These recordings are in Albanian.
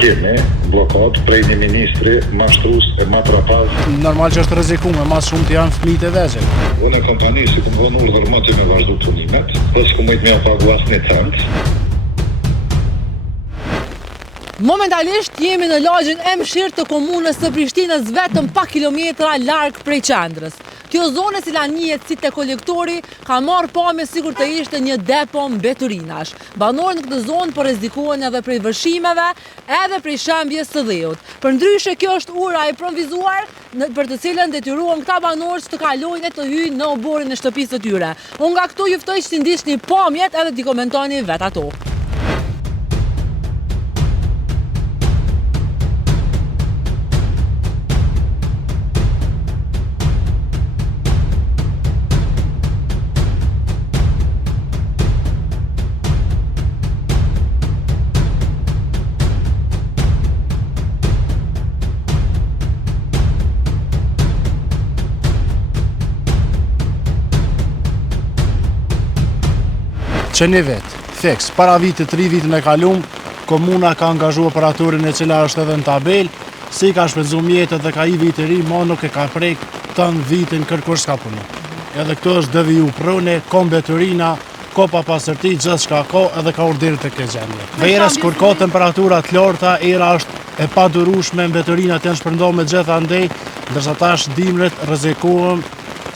kemi blokad prej një ministri mashtrues e matrapaz. Normal që është rrezikuar, mas shumë të janë fëmijët e vegjël. Unë e kompani si ku më vonë urdhër moti me vazhdu punimet, pas ku mëjt me pagu asnjë cent. Momentalisht jemi në lagjen e mëshirë të komunës së Prishtinës, vetëm pak kilometra larg prej qendrës. Kjo zonë, e cila njihet si te kolektori, ka marrë pamje sikur të ishte një depo mbeturinash. Banorët në këtë zonë po rrezikohen edhe prej vërshimeve, edhe prej shembjes së dheut. Përndryshe, kjo është ura e improvizuar për të cilën detyruan këta banorë të kalojnë e të hyjnë në oborin e shtëpisë së tyre. Unë nga këtu ju ftoj që t'i ndiqni pamjet edhe t'i komentoni vet ato. Që një vetë, fix, para vitit 3 vitin e kalum, komuna ka angazhu operatorin e cila është edhe në tabel, si ka shpenzu mjetët dhe ka i vit i ri, ma nuk e ka prek tën vitin kërkush s'ka punu. Edhe këto është dëviju prune, kombeturina, ko pa pasërti, gjithë shka ko edhe ka urdirë të këtë gjendje. Verës, kur ka temperaturat larta, era është e pa durushme, mbeturinat janë shpërndo me gjitha ndej, ndërsa tash dimret rrezikohen,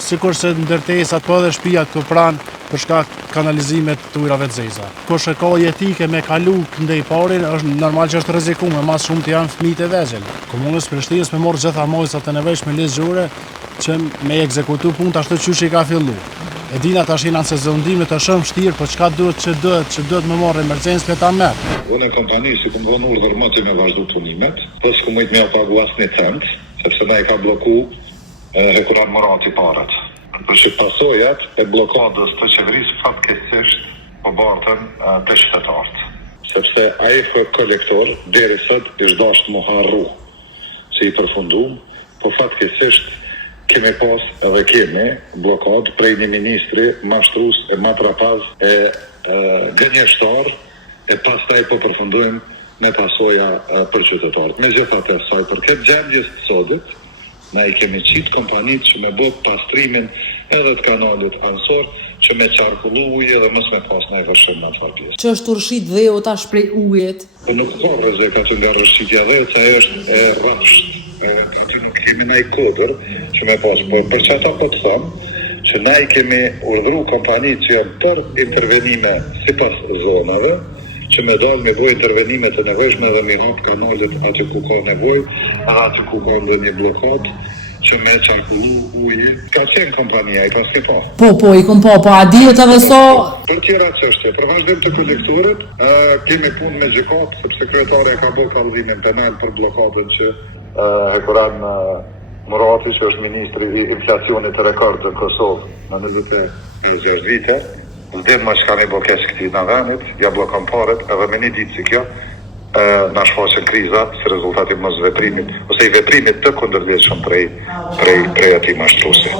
sikur se ndërtesat po dhe shtëpia këtu pranë për shkak kanalizimet të ujrave të zeza. Ko shka jetike me kalu ndej parin, është normal që është rrezikuar, mas shumë të janë fëmijët e vegjël. Komunës Prishtinës me morë gjitha mojësat e nevojshme ligjore që me ekzekutu punë ashtu qysh i ka fillu. E dina tash janë sezondimet të shumë vështirë, po çka duhet me marrë emergjencë me ta merr. Unë e kompani si ku më vonë urdhër moti me vazhdu punimet, pas ku mëjt me pagu asnjë cent, sepse na e ka bloku Hekuran Murati parat. Për që pasojat e blokadës të qeverisë fatkeqësisht po bartën të shtetarët. Sepse ai kolektor deri sot është dashur mu harru se i përfundum, po fatkeqësisht kemi pas edhe kemi blokadë prej një ministri mashtrues e matrapaz e gënjeshtar e pastaj po përfundojmë me pasoja për qytetarët. Megjithatë, sa i përket gjendjes të sodit, na i kemi qitë kompanit që me bot pastrimin edhe të kanalit ansor që me qarkullu ujë dhe mos me pas në i vërshim në të pjesë. Që është urshit dheu tash prej ujet? Po nuk ka rrezik aty nga rrëshqitja dhe që është e rrasht. Aty nuk kemi na i kodër që me pas. Po për që ata po të thamë që na i kemi urdhru kompanit që janë për intervenime si pas zonave, që me dalë me boj intervenime të nevojshme dhe me hap kanalit aty ku ka nevoj, edhe aty ku ka ndë një blokat, që me qarkullu ujë. Ka qenë kompania, i pas ke pa. Po, i kom po a dihet edhe so... Për tjera çështje, për vazhdim të kolektorit, kemi punë me gjykat, sepse kryetari ka bërë kallëzimin penal për blokadën që Hekuran Murati, që është ministri i inflacionit të rekord në Kosovë në 96 vite, vdim më që kam i bokes këti në venit, ja blokon paret, edhe me një ditë si kjo, në shfaqen kriza si rezultati mos veprimit, ose i veprimit të kundërveshëm prej atij mashtruesi.